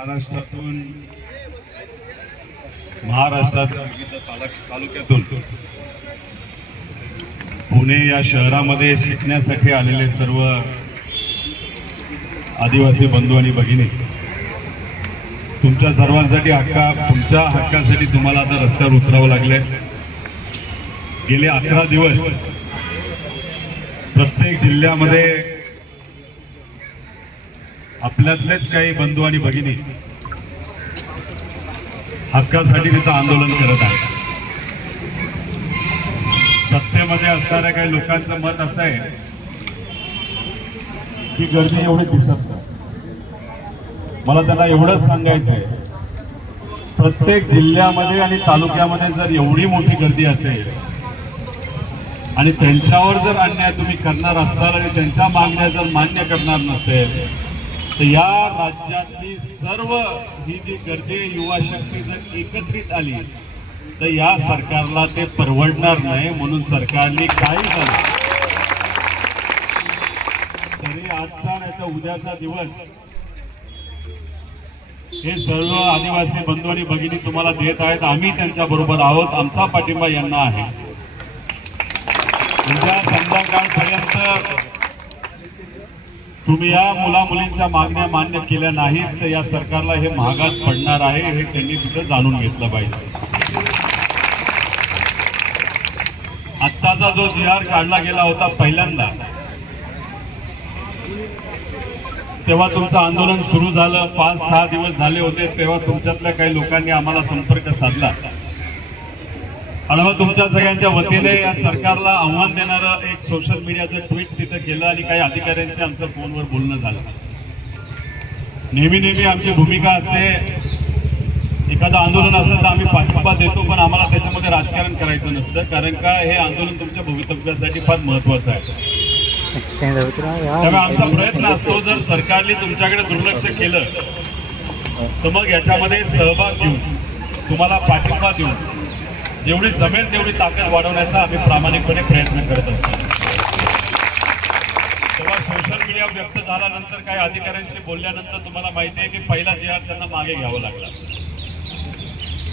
तालुक्यातून पुणे या शहरामध्ये शिकण्यासाठी आलेले सर्व आदिवासी बंधू आणि भगिनी, तुमच्या सर्वांसाठी तुमच्या हक्कासाठी तुम्हाला आता रस्त्यावर उतरावं लागले। गेले 11 दिवस प्रत्येक जिल्ह्यामध्ये आपल्यातलेच काही बंधू आणि भगिनी हक्कासाठी तिचं आंदोलन करत आहे। सत्तेमध्ये असणाऱ्या काही लोकांचं मत असं आहे की गर्दी एवढी दिसत नाही। मला त्यांना एवढंच सांगायचं आहे, प्रत्येक जिल्ह्यामध्ये आणि तालुक्यामध्ये जर एवढी मोठी गर्दी असेल आणि त्यांच्यावर जर अन्याय तुम्ही करणार असाल आणि त्यांच्या मागण्या जर मान्य करणार नसेल तर या राज्यातली सर्व ही जी गर्दी युवा शक्ती जर एकत्रित आली तर या सरकारला ते परवडणार नाही। म्हणून सरकारने काही झालं तरी आजचा नाही तर उद्याचा दिवस हे सर्व आदिवासी बंधू आणि भगिनी तुम्हाला देत आहेत। आम्ही त्यांच्या बरोबर आहोत, आमचा पाठिंबा यांना आहे। उद्या संध्याकाळपर्यंत तुम्ही या मुला मुलींच्या मागण्या मान्य केल्या नाहीत तर या सरकारला हे महागात पडणार आहे, हे त्यांनी तिथं जाणून घेतलं पाहिजे। आत्ताचा जो GR काढला गेला होता पहिल्यांदा, तेव्हा तुमचं आंदोलन सुरू झालं, 5-6 दिवस झाले होते, तेव्हा तुमच्यातल्या काही लोकांनी आम्हाला संपर्क साधला आणि मग तुमच्या सगळ्यांच्या वतीने या सरकारला आव्हान देणारं एक सोशल मीडियाचं ट्विट तिथं केलं आणि काही अधिकाऱ्यांशी आमचं फोनवर बोलणं झालं। नेहमी आमची भूमिका असते, एखादं आंदोलन असेल तर आम्ही पाठिंबा देतो, पण आम्हाला त्याच्यामध्ये राजकारण करायचं नसतं, कारण का हे आंदोलन तुमच्या भवितव्यासाठी फार महत्वाचं आहे। त्यामुळे आमचा प्रयत्न असतो, जर सरकारने तुमच्याकडे दुर्लक्ष केलं तर मग याच्यामध्ये सहभाग घेऊन तुम्हाला पाठिंबा देऊन जेवढी जमेल तेवढी ताकद वाढवण्याचा आम्ही प्रामाणिकपणे प्रयत्न करत असतो। तेव्हा सोशल मीडिया व्यक्त झाल्यानंतर काही अधिकाऱ्यांशी बोलल्यानंतर तुम्हाला माहिती आहे की पहिला GR त्यांना मागे घ्यावा लागला,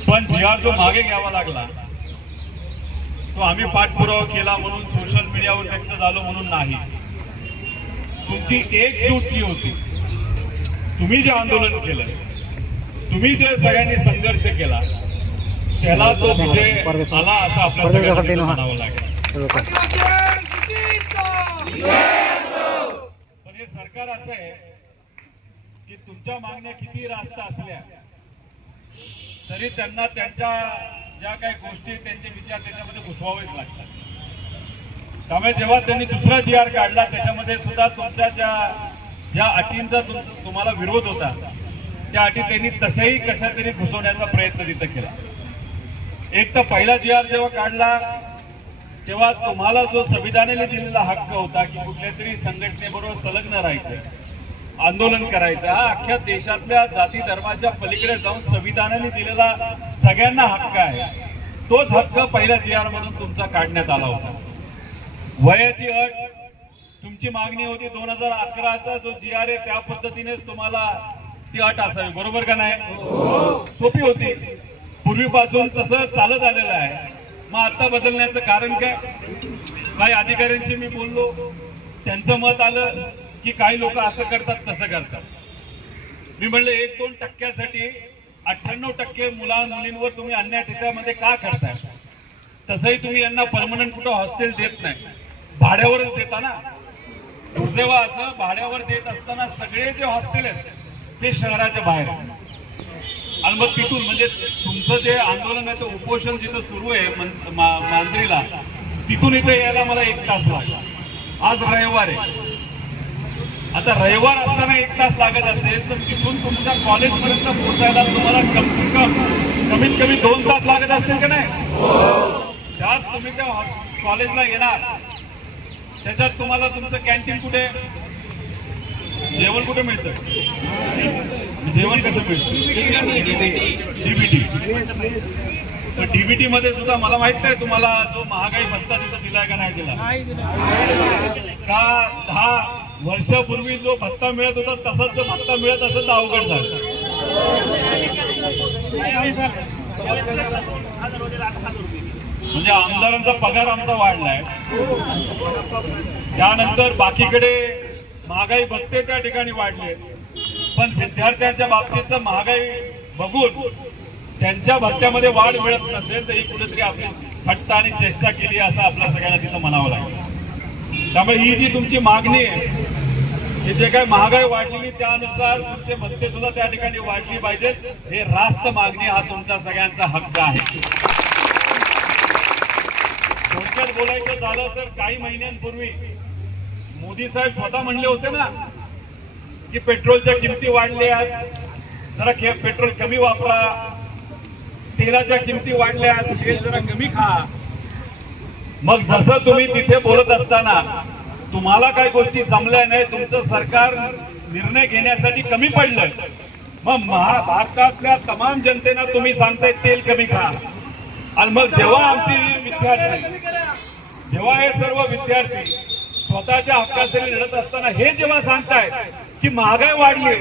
पण GR जो मागे घ्यावा लागला तो आम्ही पाठपुरावा केला म्हणून सोशल मीडियावर व्यक्त झालो म्हणून नाही। तुमची एकजूट जी होती, तुम्ही जे आंदोलन केलं, तुम्ही जे सगळ्यांनी संघर्ष केला, त्याला तो विजय आला असं आपल्या सगळ्यांना म्हणावं लागेल। पण हे सरकार असं आहे की तुमच्या मागण्या किती रास्त असल्या तरी त्यांना त्यांच्या ज्या काही गोष्टी त्यांचे विचार त्याच्यामध्ये घुसवावेच लागतात। त्यामुळे जेव्हा त्यांनी दुसरा GR काढला त्याच्यामध्ये सुद्धा तुमच्या ज्या अटींचा तुम्हाला विरोध होता त्या अटी त्यांनी तशाही कशा तरी घुसवण्याचा प्रयत्न तिथं केला। एक तर पहिला GR जेव्हा काढला तेव्हा तुम्हाला जो संविधानाने दिलेला हक्क होता की कुठल्या तरी संघटनेबरोबर संलग्न राहायचं, आंदोलन करायचं, हा अख्ख्या देशातल्या जाती धर्माच्या पलीकडे जाऊन संविधानाने दिलेला सगळ्यांना हक्क आहे, तोच हक्क पहिल्या GR मधून तुमचा काढण्यात आला होता। वयाची अट तुमची मागणी होती, 2011चा जो GR आहे त्या पद्धतीनेच तुम्हाला ती अट असावी, बरोबर का नाही? सोपी होती, पूर्वीपासून तसं चालत आलेलं आहे। मग आता बदलण्याचं कारण काय? काही अधिकाऱ्यांशी मी बोललो, त्यांचं मत आलं की काही लोक असं करतात तसं करतात। मी म्हणलं 1-2 टक्क्यासाठी 98% मुलींवर तुम्ही अन्याय त्याच्यामध्ये का करताय? तसंही तुम्ही यांना परमनंट कुठं हॉस्टेल देत नाही, भाड्यावरच देता ना। दुर्दैवा असं भाड्यावर देत असताना सगळे जे हॉस्टेल आहेत ते शहराच्या बाहेर, आणि मग तिथून म्हणजे तुमचं जे आंदोलन आहे उपोषण जिथं सुरू आहे मांजरीला, तिथून इथे यायला मला 1 तास लागला। आज रविवार आहे, आता रविवार असताना 1 तास लागत असेल तर तिथून तुमच्या कॉलेजपर्यंत पोहोचायला तुम्हाला कमीत कमी 2 तास लागत असतील का नाही? त्यात तुम्ही त्या कॉलेजला येणार, त्याच्यात तुम्हाला तुमचं कॅन्टीन कुठे, जेवण कुठे मिळतं, जेवण कसं मिळतं? DBT। DBT मध्ये सुद्धा मला माहित नाही तुम्हाला जो महागाई भत्ता तिथं दिलाय का नाही दिला का? 10 वर्षापूर्वी जो भत्ता मिळत होता तसाच जो भत्ता मिळत असेल तर अवघड झालं। म्हणजे आमदारांचा पगार आमचा वाढलाय, त्यानंतर बाकीकडे महागाई भत्ते त्या ठिकाणी वाढले, पण विद्यार्थ्यांच्या बाबतीतचं महागाई बघून त्यांच्या भत्त्यामध्ये वाढ मिळत नसेल तर ही कुठेतरी आपली थट्टा आणि चेष्टा केली असं आपल्या सगळ्यांना तिथं म्हणावं लागेल. त्यामुळे ही जी तुमची मागणी आहे, हे जे काही महागाई वाढलेली त्यानुसार तुमचे भत्ते सुद्धा त्या ठिकाणी वाढली पाहिजेत. हे रास्त मागणी हा तुमचा सगळ्यांचा हक्क आहे. थोडक्यात बोलायचं झालं तर काही महिन्यांपूर्वी मोदी साहेब स्वतः म्हणले होते ना की पेट्रोलच्या किमती वाढल्या, जरा पेट्रोल कमी वापरा, तेलाच्या किमती वाढल्या, तेल जरा कमी खा. मग जसं तुम्ही तिथे बोलत असताना तुम्हाला काही गोष्टी जमल्या नाही, तुमचं सरकार निर्णय घेण्यासाठी कमी पडलं, मग भारतातल्या तमाम जनतेला तुम्ही सांगताय तेल कमी खा. आणि मग जेव्हा आमची विद्यार्थी, जेव्हा हे सर्व विद्यार्थी स्वतःच्या हक्कासाठी लढत असताना हे जेव्हा सांगतायत की महागाई वाढली,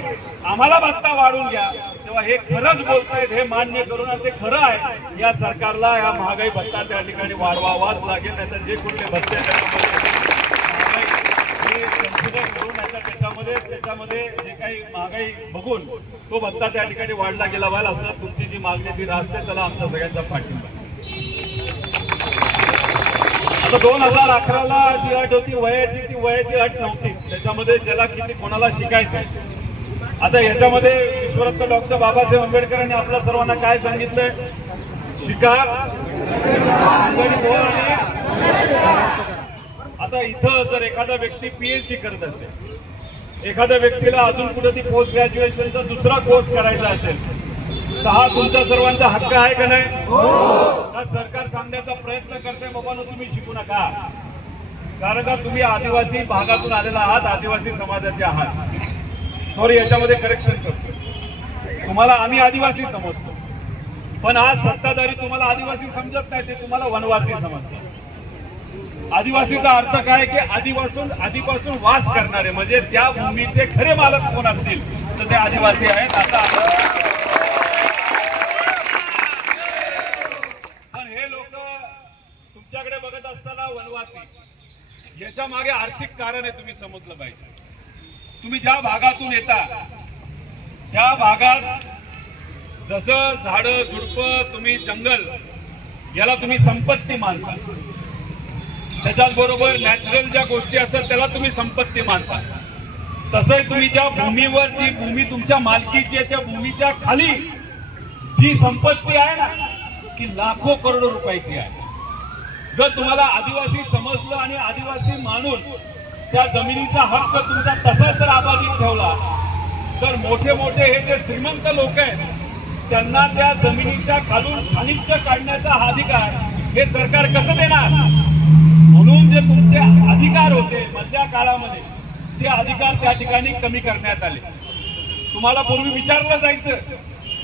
आम्हाला भत्ता वाढून घ्या, तेव्हा हे खरंच बोलतायत, हे मान्य करून ते खरं आहे. या सरकारला या महागाई भत्ता त्या ठिकाणी वाढवावाच लागेल, नाहीतर जे कुठले भत्ते त्याच्यामध्ये जे काही महागाई बघून तो भत्ता त्या ठिकाणी वाढला गेला पाहिजे असं तुमची जी मागणी ती असते, त्याला आमचा सगळ्यांचा पाठिंबा. आता 2011ला जी अट होती वयाची, ती वयाची अट नव्हती, त्याच्यामध्ये ज्याला किती कोणाला शिकायचं. आता याच्यामध्ये विश्वरत्न डॉक्टर बाबासाहेब आंबेडकरांनी आपल्या सर्वांना काय सांगितलंय, शिका. आता इथं जर एखादा व्यक्ती PhD करत असेल, एखाद्या व्यक्तीला अजून कुठे ती पोस्ट ग्रॅज्युएशनचा दुसरा कोर्स करायचा असेल, तर हा तुमचा सर्वांचा हक्क आहे का नाही? का सरकार सांगण्याचा प्रयत्न करते बाबांनो तुम्ही शिकू नका, कारण का तुम्ही आदिवासी भागातून आलेला आहात, आदिवासी समाजाचे आहात. सॉरी, याच्यामध्ये करेक्शन करतो, तुम्हाला आम्ही आदिवासी समजतो, पण आज सत्ताधारी तुम्हाला आदिवासी समजत नाही, ते तुम्हाला वनवासी समजतात. आदिवासीचा अर्थ काय की आधीपासून वास करणारे, म्हणजे त्या भूमीचे खरे मालक कोण असतील तर ते आदिवासी आहेत. आता पण हे लोक तुमच्याकडे बघत असताना वनवासी, याच्या मागे आर्थिक कारण आहे, तुम्ही समजलं पाहिजे. तुम्ही ज्या भागातून येता त्या भागात जसं झाडं झुडपं, तुम्ही जंगल, याला तुम्ही संपत्ती मानता, त्याच्याच बरोबर नॅचरल ज्या गोष्टी असतात त्याला तुम्ही संपत्ती मानता. तसंच तुम्ही ज्या भूमीवर, जी भूमी तुमच्या मालकीची आहे, त्या भूमीच्या खाली जी संपत्ती आहे ना, ती लाखो करोडो रुपयाची आहे. जर तुम्हाला आदिवासी समजलं आणि आदिवासी मानून त्या जमिनीचा हक्क तुमचा तसाच जर आबाधित ठेवला, तर मोठे मोठे हे जे श्रीमंत लोक आहेत त्यांना त्या जमिनीच्या खालून खनिज काढण्याचा हा अधिकार हे सरकार कसं देणार? म्हणून जे तुमचे अधिकार होते मधल्या काळामध्ये, ते अधिकार त्या ठिकाणी कमी करण्यात आले. तुम्हाला पूर्वी विचारलं जायचं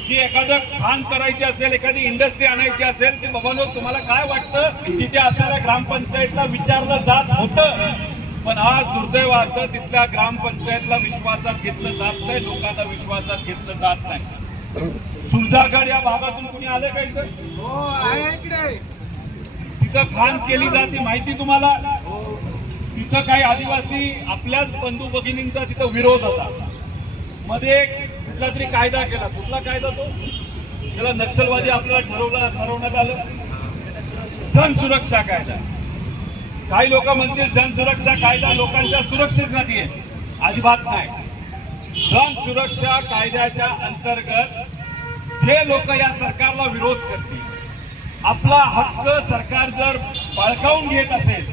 की एखादं खाण करायची असेल, एखादी इंडस्ट्री आणायची असेल, की बाबांनो तुम्हाला काय वाटतं, तिथे आपल्याला ग्रामपंचायतला विचारलं जात होतं. पण आज दुर्दैव असं तिथल्या ग्रामपंचायतला विश्वासात घेतलं जात नाही, लोकांना विश्वासात घेतलं जात नाही. सुरजागड या भागातून कुणी आले का इथं? हो, आहे इकडे. तिथं खाण केली जाते माहिती तुम्हाला? तिथं काही आदिवासी आपल्याच बंधू भगिनींचा तिथं विरोध होता. मध्ये एक कुठला तरी कायदा केला, कुठला कायदा तो, त्याला नक्षलवादी आपल्याला ठरवण्यात आलं, जनसुरक्षा कायदा. काही लोक म्हणतील जनसुरक्षा कायदा लोकांच्या सुरक्षेसाठी आहे, अजिबात नाही. जनसुरक्षा कायद्याच्या अंतर्गत जे लोक या सरकारला विरोध करतील, आपला हक्क सरकार जर बळकावून घेत असेल,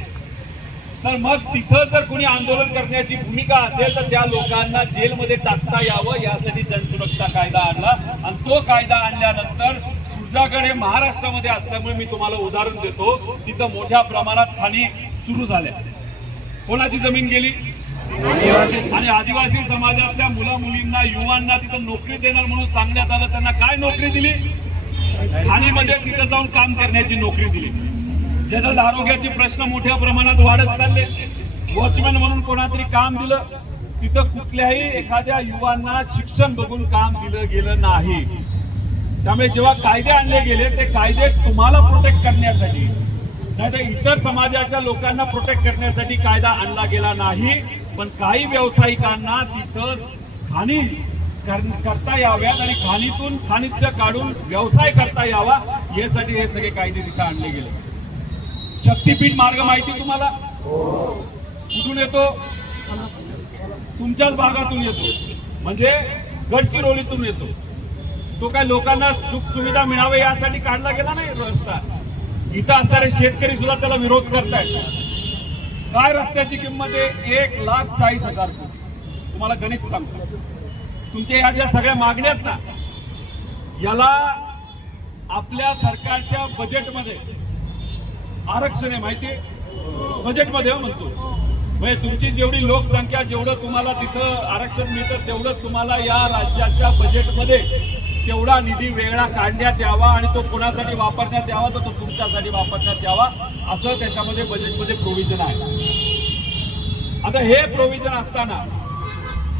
तर मग तिथं जर कोणी आंदोलन करण्याची भूमिका असेल तर त्या लोकांना जेलमध्ये टाकता यावं, यासाठी जनसुरक्षा कायदा आणला. आणि तो कायदा आणल्यानंतर सुरजागड हे महाराष्ट्रामध्ये असल्यामुळे मी तुम्हाला उदाहरण देतो, तिथं मोठ्या प्रमाणात खाणी सुरू झाल्या. कोणाची जमीन गेली? आणि आदिवासी समाजातल्या मुला मुलींना, युवांना तिथं नोकरी देणार म्हणून सांगण्यात आलं. त्यांना काय नोकरी दिली? खाणीमध्ये तिथं जाऊन काम करण्याची नोकरी दिली. जनरल आरोग्याचे प्रश्न मोठ्या प्रमाणात वाढत चालले. वॉचमॅन म्हणून कोणातरी काम दिलं, तिथं कुठल्याही एखाद्या युवांना शिक्षण बघून काम दिलं गेलं नाही. त्यामुळे जेव्हा कायदे आणले गेले ते कायदे तुम्हाला प्रोटेक्ट करण्यासाठी, नाही तर इतर समाजाच्या लोकांना प्रोटेक्ट करण्यासाठी कायदा आणला गेला नाही. पण काही व्यावसायिकांना तिथं खाणी करता याव्यात आणि खाणीतून खनिज काढून व्यवसाय करता यावा यासाठी हे सगळे कायदे तिथं आणले गेले. शक्तीपीठ मार्ग माहिती तुम्हाला कुठून येतो? तुमच्याच भागातून येतो, म्हणजे गडचिरोलीतून येतो. तो काय लोकांना सुख सुविधा मिळावे यासाठी काढला गेला नाही रस्ता. इथं असणारे शेतकरी सुद्धा त्याला विरोध करतायत. काय रस्त्याची किंमत आहे? 1,40,000 कोटी. तुम्हाला गणित सांगतो. तुमच्या या ज्या सगळ्या मागण्या आहेत ना, याला आपल्या सरकारच्या बजेटमध्ये आरक्षण आहे माहिती आहे? बजेटमध्ये म्हणतो म्हणजे तुमची जेवढी लोकसंख्या, जेवढं तुम्हाला तिथं आरक्षण मिळतं तेवढं तुम्हाला या राज्याच्या बजेटमध्ये तेवढा निधी वेगळा काढण्यात यावा आणि तो कोणासाठी वापरण्यात यावा, तर तो तुमच्यासाठी वापरण्यात यावा, असं त्याच्यामध्ये बजेटमध्ये प्रोव्हिजन आहे. आता हे प्रोव्हिजन असताना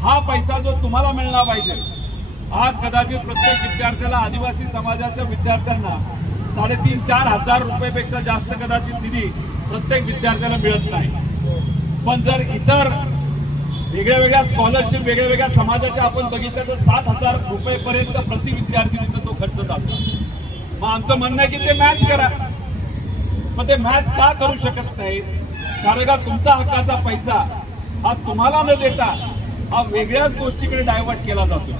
हा पैसा जो तुम्हाला मिळणार पाहिजे, आज कदाचित प्रत्येक विद्यार्थ्याला, आदिवासी समाजाच्या विद्यार्थ्यांना 3,500-4,000 हजार रुपयापेक्षा जास्त कदाचित निधी प्रत्येक विद्यार्थ्याला मिळत नाही. पण जर इतर वेगळ्या वेगळ्या स्कॉलरशिप वेगळ्या वेगळ्या समाजाच्या आपण बघितलं तर 7,000 रुपयेपर्यंत प्रति विद्यार्थी तिथं तो खर्च जातो. मग आमचं म्हणणं आहे की ते मॅच करा. पण ते मॅच का करू शकत नाही? कारण का तुमचा हक्काचा पैसा हा तुम्हाला न देता हा वेगळ्याच गोष्टीकडे डायव्हर्ट केला जातो.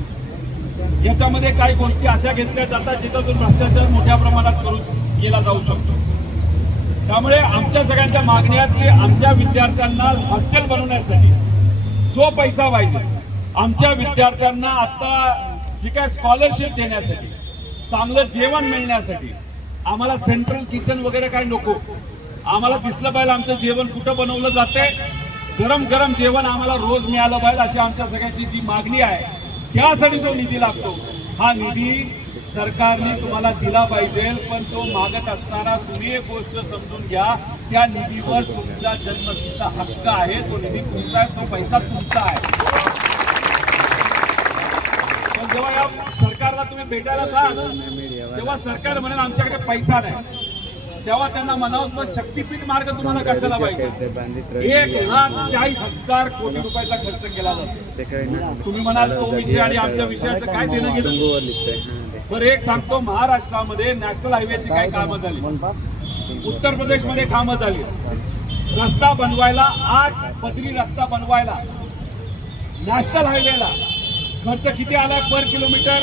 याच्यामध्ये काही गोष्टी अशा घेतल्या जातात जिथं भ्रष्टाचार मोठ्या प्रमाणात करून केला जाऊ शकतो. त्यामुळे आमच्या सगळ्यांच्या मागण्या आहेत की आमच्या विद्यार्थ्यांना हॉस्टेल बनवण्यासाठी जो पैसा पाहिजे, आमच्या विद्यार्थ्यांना आता जी काय स्कॉलरशिप देण्यासाठी, चांगलं जेवण मिळण्यासाठी, आम्हाला सेंट्रल किचन वगैरे काही नको. आम्हाला दिसलं पाहिजे आमचं जेवण कुठं बनवलं जाते, गरम गरम जेवण आम्हाला रोज मिळालं पाहिजे, अशी आमच्या सगळ्यांची जी मागणी आहे. त्यासाठी जो निधी लागतो हा निधी सरकारने तुम्हाला दिला पाहिजे. पण तो मागत असताना तुम्ही एक गोष्ट समजून घ्या, त्या निधीवर तुमचा जन्मसिद्ध हक्क आहे. तो निधी तुमचा आहे, तो पैसा तुमचा आहे. पण जेव्हा या सरकारला तुम्ही भेटायला जाल तेव्हा सरकार म्हणेल आमच्याकडे पैसा नाही. तेव्हा त्यांना म्हणावं शक्तीपीठ मार्ग तुम्हाला कशाला पाहिजे? 1,40,000 कोटी रुपयाचा खर्च केला जातो. तुम्ही म्हणाल तो विषय आणि आमच्या विषयाचं काय देणं घेणं? बरं एक सांगतो, महाराष्ट्रामध्ये नॅशनल हायवेची काही कामं झाली, उत्तर प्रदेशमध्ये कामं झाली. रस्ता बनवायला 8 पदरी रस्ता बनवायला नॅशनल हायवेला खर्च किती आला पर किलोमीटर?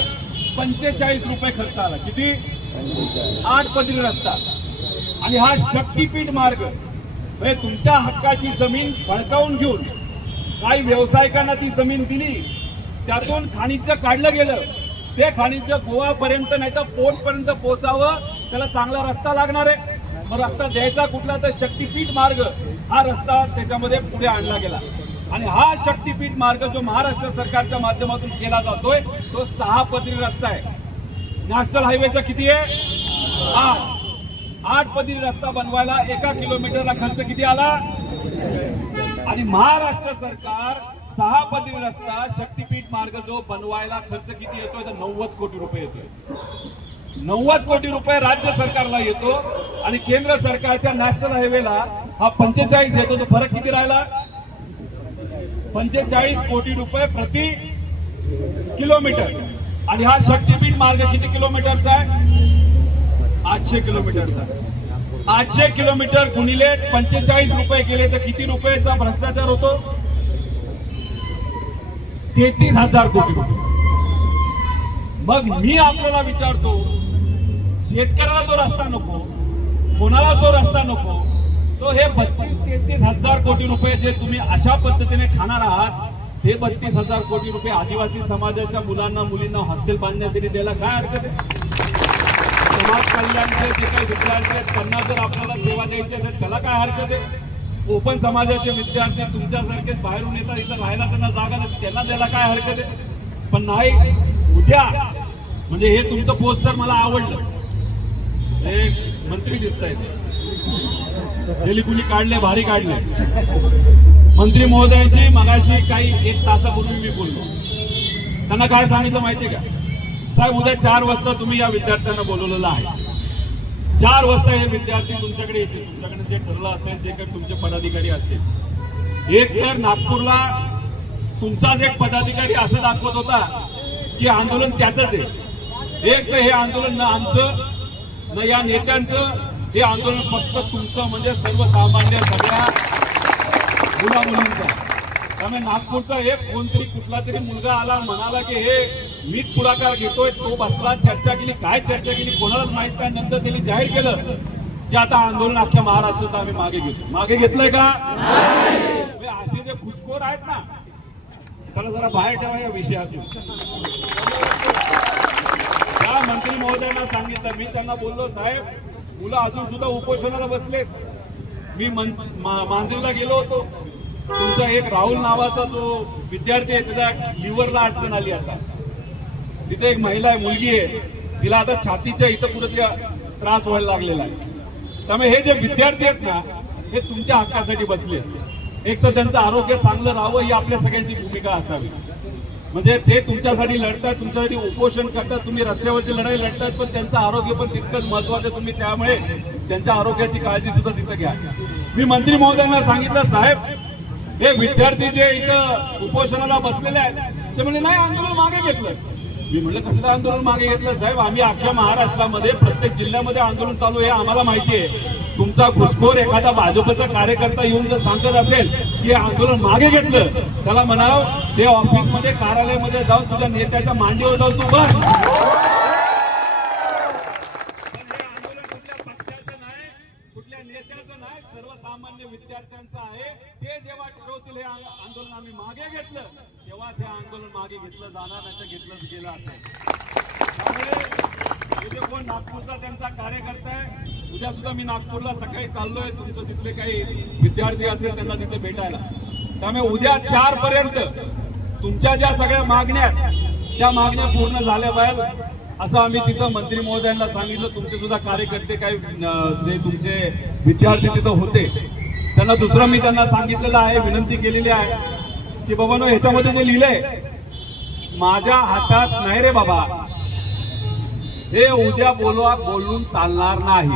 45 रुपये खर्च आला. किती? 8 पदरी रस्ता. आणि हा शक्तीपीठ मार्ग म्हणजे तुमच्या हक्काची जमीन बळकावून घेऊन काही व्यावसायिकांना ती जमीन दिली, त्यातून खनिज काढलं गेलं. ते खनिज गोवापर्यंत नाही तर पोर्टपर्यंत पोहोचावं, त्याला चांगला रस्ता लागणार आहे. मग रस्ता द्यायचा कुठला? तर शक्तीपीठ मार्ग हा रस्ता त्याच्यामध्ये पुढे आणला गेला. आणि हा शक्तीपीठ मार्ग जो महाराष्ट्र सरकारच्या माध्यमातून केला जातोय तो 6 पदरी रस्ता आहे. नॅशनल हायवेचा किती आहे? 8 पदरी रस्ता बनवायला 1 किलोमीटरला खर्च किती आला? आणि महाराष्ट्र सरकार 6 पदरी रस्ता शक्तीपीठ मार्ग जो बनवायला खर्च किती येतोय? तर 90 कोटी रुपये येतोय. 90 कोटी रुपये राज्य सरकारला येतो आणि केंद्र सरकारच्या नॅशनल हायवेला हा 45 येतो. तो फरक किती राहिला? 45 कोटी रुपये प्रति किलोमीटर. आणि हा शक्तीपीठ मार्ग किती किलोमीटरचा आहे? 800 किलोमीटरचा. 800 किलोमीटर गुणिले 45 रुपये केले तर किती रुपयाचा भ्रष्टाचार होतो? 33,000 कोटी रुपये. मग मी आपल्याला विचारतो, शेतकऱ्याला तो रस्ता नको, कोणाला तो रस्ता नको, तो हे 33,000 कोटी रुपये जे तुम्ही अशा पद्धतीने खाणार आहात, हे 32,000 कोटी रुपये आदिवासी समाजाच्या मुलांना मुलींना हॉस्टेल बांधण्यासाठी द्यायला काय हरकत आहे? समाज कल्याणचे जे काही विद्यार्थी आहेत त्यांना जर आपल्याला सेवा द्यायची असेल त्याला काय हरकत आहे? ओपन समाजाचे विद्यार्थी तुमच्यासारखेच बाहेरून येतात, इथं राहायला त्यांना जागा नाही, त्यांना द्यायला काय हरकत आहे? पण नाही, उद्या म्हणजे हे तुमचं पोस्टर मला आवडलं, हे मंत्री दिसत आहेत, जे कुणी काढले भारी काढले. मंत्री महोदयांची मगाशी काही 1 तासापूर्वी मी बोललो. त्यांना काय सांगितलं माहितीये का? साहेब, उद्या 4 वाजता तुम्ही या विद्यार्थ्यांना बोलवलेलं आहे. 4 वाजता हे विद्यार्थी तुमच्याकडे येतील. तुमच्याकडे जे ठरलं असेल, जे काही तुमचे पदाधिकारी असतील, एक तर नागपूरला तुमचाच एक पदाधिकारी असं दाखवत होता की आंदोलन त्याचंच आहे. एक तर हे आंदोलन न आमचं न या नेत्यांचं, हे आंदोलन फक्त तुमचं, म्हणजे सर्वसामान्य सगळ्या मुला मुलींचं. त्यामुळे नागपूरचा एक कोणतरी कुठला तरी मुलगा आला, म्हणाला की हे मीच पुढाकार घेतोय, तो बसला, चर्चा केली, काय चर्चा केली कोणालाच माहित नाही. नंतर त्यांनी जाहीर केलं की आता आंदोलन अख्ख्या महाराष्ट्राचं आम्ही मागे घेतो. मागे घेतलंय का? असे जे घुसखोर आहेत ना, त्याला जरा बाहेर ठेवा या विषयातून. त्या मंत्री महोदयांना सांगितलं, मी त्यांना बोललो, साहेब मुलं अजून सुद्धा उपोषणाला बसलेत. मी मांजरीला गेलो होतो. तुमचा एक राहुल नावाचा जो विद्यार्थी आहे, त्याच्या लिव्हरला अडचण आली. आता तिथे एक महिला आहे, मुलगी आहे, तिला आता छातीच्या इथं कुठे त्रास व्हायला लागलेला आहे. त्यामुळे हे जे विद्यार्थी आहेत ना, हे तुमच्या हक्कासाठी बसले. एक तर त्यांचं आरोग्य चांगलं राहावं ही आपल्या सगळ्यांची भूमिका असावी. म्हणजे ते तुमच्यासाठी लढतात, तुमच्यासाठी उपोषण करतात, तुम्ही रस्त्यावरची लढाई लढतात, पण त्यांचं आरोग्य पण तितकंच महत्वाचं. तुम्ही त्यामुळे त्यांच्या आरोग्याची काळजी सुद्धा तिथं घ्या. मी मंत्री महोदयांना सांगितलं, साहेब हे विद्यार्थी जे इथं उपोषणाला बसलेले आहेत, ते म्हणजे नाही आंदोलन मागे घेतलं. मी म्हणलं, कसलं आंदोलन मागे घेतलं? साहेब, आम्ही अख्ख्या महाराष्ट्रामध्ये प्रत्येक जिल्ह्यामध्ये आंदोलन चालू आहे, आम्हाला माहिती आहे. तुमचा घुसखोर एखादा भाजपचा कार्यकर्ता येऊन जर सांगत असेल की आंदोलन मागे घेतलं, त्याला म्हणाव ते ऑफिसमध्ये, कार्यालयामध्ये जाऊन तुझ्या नेत्याच्या मांडीवर जाऊन तू बस. कुठल्या नेत्याचं नाही, सर्वसामान्य विद्यार्थ्यांचं आहे. ते जेव्हा ठरवतील हे आंदोलन आम्ही मागे घेतलं, तेव्हाच हे आंदोलन मागे घेतलं जाणार, नाही तर घेतलंच गेलं असेल. त्यामुळे कोण नागपूरचा त्यांचा कार्यकर्ता आहे, उद्या सुद्धा मी नागपूरला सकाळी चाललोय. तुमचं तिथले काही विद्यार्थी असेल त्यांना तिथे भेटायला. त्यामुळे उद्या 4 पर्यंत तुमच्या ज्या सगळ्या मागण्या, त्या मागण्या पूर्ण झाल्या पाहिजे असं आम्ही तिथं मंत्री महोदयांना सांगितलं. तुमचे सुद्धा कार्यकर्ते काही जे तुमचे विद्यार्थी तिथं होते, त्यांना दुसरं मी त्यांना सांगितलेलं आहे, विनंती केलेली आहे की बाबा नो, ह्याच्यामध्ये जे लिहिलंय, माझ्या हातात नाही रे बाबा, हे उद्या बोलून चालणार नाही.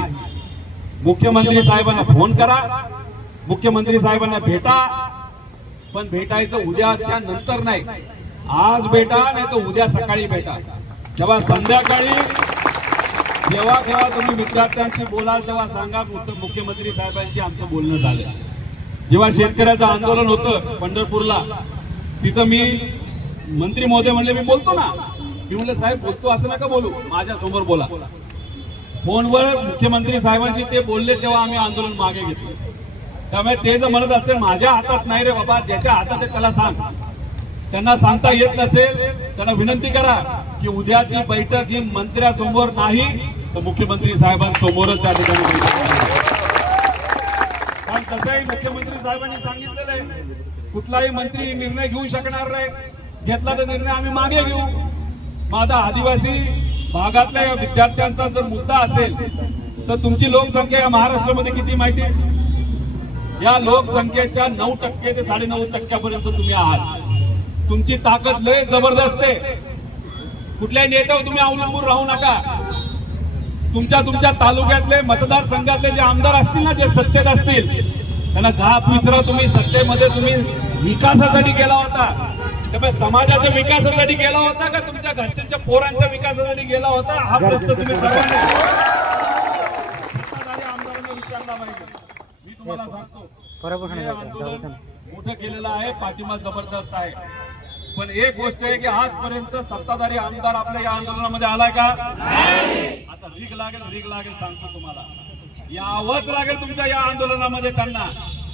मुख्यमंत्री साहेबांना फोन करा, मुख्यमंत्री साहेबांना भेटा, पण भेटायचं उद्याच्या नंतर नाही. आज भेटा, नाही तर उद्या सकाळी भेटा. जेव्हा संध्याकाळी जेव्हा तुम्ही विद्यार्थ्यांशी बोलाल तेव्हा सांगा मुख्यमंत्री साहेबांशी आमचं बोलणं झालं. जेव्हा शेतकऱ्याचं आंदोलन होतं पंढरपूरला, तिथं मी मंत्री महोदय म्हणले, मी बोलतो ना. मी म्हणलं, साहेब बोलतो असं नका बोलू, माझ्या समोर बोला. फोनवर मुख्यमंत्री साहेबांशी ते बोलले तेव्हा आम्ही आंदोलन मागे घेतलं. त्यामुळे ते जर म्हणत असेल माझ्या हातात नाही रे बाबा, ज्याच्या हातात आहे त्याला सांग. त्यांना सांगता येत नसेल, त्यांना विनंती करा की उद्याची बैठक ही मंत्र्यासमोर नाही, तर मुख्यमंत्री साहेबांसमोरच त्या ठिकाणी कारण तसंही मुख्यमंत्री साहेबांनी सांगितलेलं आहे, कुठलाही मंत्री निर्णय घेऊ शकणार नाही. घेतला तर निर्णय आम्ही मागे घेऊ. माझा आदिवासी भागातल्या विद्यार्थ्यांचा जर मुद्दा असेल तर तुमची लोकसंख्या या महाराष्ट्रामध्ये किती माहिती? या लोकसंख्येच्या 9% ते 9.5% तुम्ही आहात. तुमची ताकद लय जबरदस्त आहे. कुठल्याही नेत्यावर तुम्ही अवलंबून राहू नका. तुमच्या तालुक्यातले मतदारसंघातले जे आमदार असतील ना, जे सत्तेत असतील, त्यांना जाब विचारा, तुम्ही सत्तेमध्ये तुम्ही विकासासाठी गेला होता, त्यामुळे समाजाच्या विकासासाठी गेला होता का तुमच्या घरच्यांच्या पोरांच्या विकासासाठी गेला होता? हा प्रश्न तुम्ही सर्वांनी आमदारांना विचारला पाहिजे. मी तुम्हाला सांगतो, मोठं केलेलं आहे, पाठिंबा जबरदस्त आहे. पण एक गोष्ट आहे की आजपर्यंत सत्ताधारी आमदार आपल्या या आंदोलनामध्ये आलाय का? आता रीग लागेल सांगतो तुम्हाला, यावंच लागेल तुमच्या या आंदोलनामध्ये त्यांना.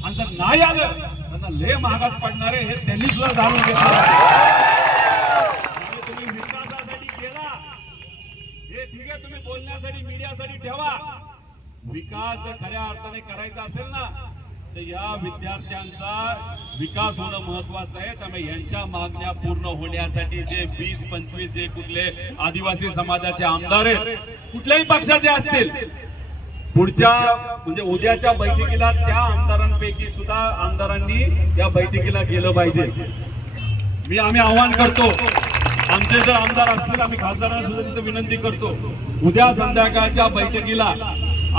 आणि जर नाही आलं त्यांना लय महागात पडणारे हे त्यांनी सुद्धा जाणून घेतलं. तुम्ही विकासासाठी केला हे ठीक आहे, तुम्ही बोलण्यासाठी मीडियासाठी ठेवा. विकास जर खऱ्या अर्थाने करायचा असेल ना, तर या विद्यार्थ्यांचा विकास होणं महत्वाचं आहे. त्यामुळे यांच्या मागण्या पूर्ण होण्यासाठी जे 20-25 जे कुठले आदिवासी समाजाचे आमदार आहेत, कुठल्याही पक्षाचे असतील, पुढच्या म्हणजे उद्याच्या बैठकीला त्या आमदारांपैकी सुद्धा आमदारांनी त्या बैठकीला गेलं पाहिजे. आम्ही आवाहन करतो, आमचे जर आमदार असतील, आम्ही खासदारांना सुद्धा तिथे विनंती करतो, उद्या संध्याकाळच्या बैठकीला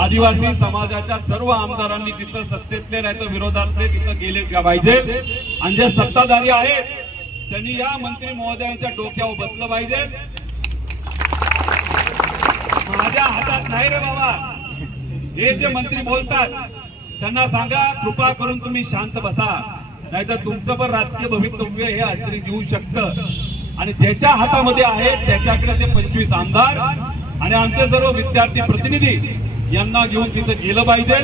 आदिवासी समाजाच्या सर्व आमदारांनी तिथं सत्तेतले नाही तर विरोधातले तिथं गेले पाहिजे. आणि जे सत्ताधारी आहेत त्यांनी या मंत्री महोदयांच्या डोक्यावर बसलं पाहिजे. माझ्या हातात नाही रे बाबा, हे जे मंत्री बोलतात त्यांना सांगा कृपा करून तुम्ही शांत बसा, नाहीतर तुमचं पण राजकीय भवितव्य हे अडचणीत येऊ शकतं. आणि ज्याच्या हातामध्ये आहे त्याच्याकडे ते 25 आमदार आणि आमचे सर्व विद्यार्थी प्रतिनिधी यांना घेऊन तिथे गेलं पाहिजे,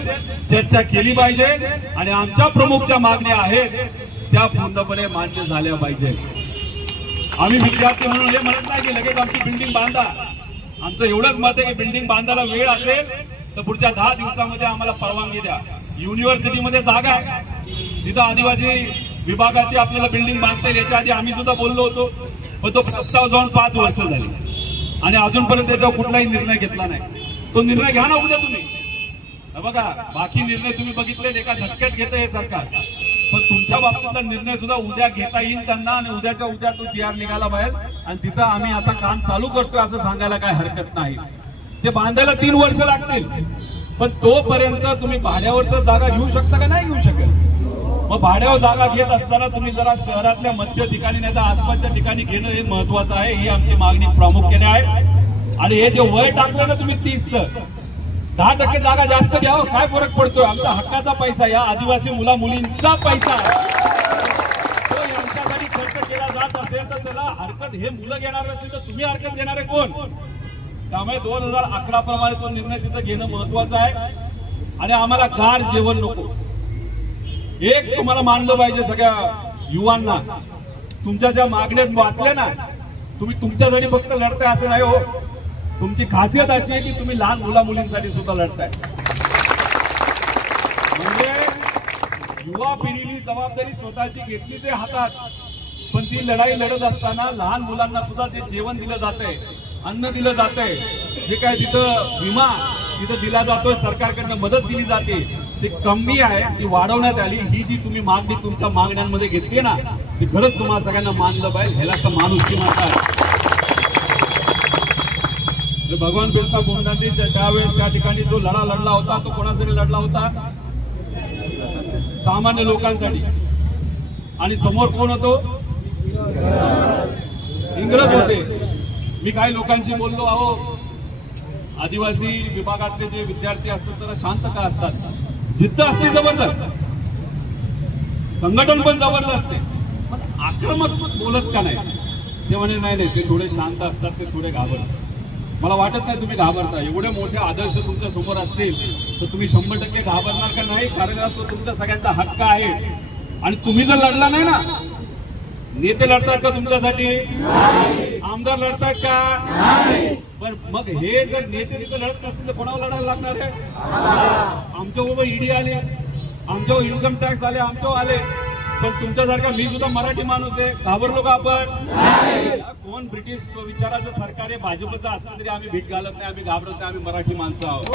चर्चा केली पाहिजे आणि आमच्या प्रमुख ज्या मागण्या आहेत त्या पूर्णपणे मान्य झाल्या पाहिजे. आम्ही विद्यार्थी म्हणून हे म्हणत नाही की लगेच आमची बिल्डिंग बांधा. आमचं एवढंच मत आहे की बिल्डिंग बांधायला वेळ असेल तर पुढच्या 10 दिवसामध्ये आम्हाला परवानगी द्या. युनिव्हर्सिटीमध्ये जागा आहे, तिथं आदिवासी विभागाची आपल्याला बिल्डिंग बांधता येईल. याच्या आधी आम्ही सुद्धा बोललो होतो, पण तो प्रस्ताव जाऊन 5 वर्ष झाली आणि अजूनपर्यंत त्याच्यावर कुठलाही निर्णय घेतला नाही. तो निर्णय घ्या ना उद्या तुम्ही. बघा, बाकी निर्णय तुम्ही बघितले एका झटक्यात घेतं हे सरकार, पण तुमच्या बाबतीतला निर्णय सुद्धा उद्या घेता येईल त्यांना आणि उद्याच्या उद्या तो GR निघाला बाहेर आणि तिथं आम्ही आता काम चालू करतोय असं सांगायला काय हरकत नाही. ते बांधायला 3 वर्ष लागतील, पण तोपर्यंत तुम्ही भाड्यावर तर जागा घेऊ शकता का नाही घेऊ शकेल. मग भाड्यावर जागा घेत असताना तुम्ही जरा शहरातल्या मध्य ठिकाणी नाही तर आसपासच्या ठिकाणी घेणं हे महत्वाचं आहे. ही आमची मागणी प्रामुख्याने आहे. आणि हे जे वय टाकलं ना तुम्ही 30चं, 10% जागा जास्त घ्यावं, काय फरक पडतोय. आमचा हक्काचा पैसा, या आदिवासी मुला मुलींचा पैसा तो यांच्यासाठी खर्च केला जात असेल तर त्याला हरकत, हे मुलं घेणार नसेल तर तुम्ही हरकत घेणारे कोण. त्यामुळे 2011 प्रमाणे तो निर्णय तिथं घेणं महत्वाचं आहे. आणि आम्हाला गार जेवण नको, एक तुम्हाला मानलं पाहिजे सगळ्या युवांना. तुमच्या ज्या मागण्यात वाचल्या ना, तुम्ही तुमच्यासाठी फक्त लढताय असं नाही हो. तुमची खासियत अशी आहे की तुम्ही लहान मुला मुलींसाठी सुद्धा लढताय. म्हणजे युवा पिढीने जबाबदारी स्वतःची घेतली ते हातात, पण ती लढाई लढत असताना लहान मुलांना सुद्धा जे जेवण दिलं जातंय, अन्न दिलं जातंय, जे काय तिथं विमा तिथं दिला जातोय, सरकारकडनं मदत दिली जाते, ती कमी आहे, ती वाढवण्यात आली. ही जी तुम्ही मागणी तुमच्या मागण्यांमध्ये घेतली ना, ती खरंच तुम्हाला सगळ्यांना मानलं पाहिजे. ह्याला तर माणुसकी म्हणतात. भगवान बिरसा मुंडांनी त्यावेळेस त्या ठिकाणी जो लढा लढला होता तो कोणासाठी लढला होता, सामान्य लोकांसाठी. आणि समोर कोण होतो, इंग्रज होते. मी काही लोकांशी बोललो, अहो आदिवासी विभागातले जे विद्यार्थी असतात तर शांत का असतात, जिद्द असते जबरदस्त, संघटन पण जबरदस्त असते, पण आक्रमक बोलत का नाही. ते म्हणे नाही, ते थोडे शांत असतात, ते थोडे घाबरतात. मला वाटत नाही तुम्ही घाबरता. एवढे मोठे आदर्श तुमच्या समोर असतील तर तुम्ही 100% घाबरणार का नाही, कारण तो तुमच्या सगळ्यांचा हक्क आहे. आणि तुम्ही जर लढला नाही ना, नेते लढतात का तुमच्यासाठी, आमदार लढतात का, पण मग हे जर नेते तिथे लढत नसतील तर कोणाला लढायला लागणार आहे. आमच्याबरोबर ईडी आले, आमच्यावर इन्कम टॅक्स आले, आमच्यावर आले, पण तुमच्यासारखा मी सुद्धा मराठी माणूस आहे, घाबरलो का आपण. कोण ब्रिटिश विचाराचं सरकार आहे, भाजपचं असलं तरी आम्ही भीक घालत नाही, आम्ही घाबरत नाही, आम्ही मराठी माणसं आहोत.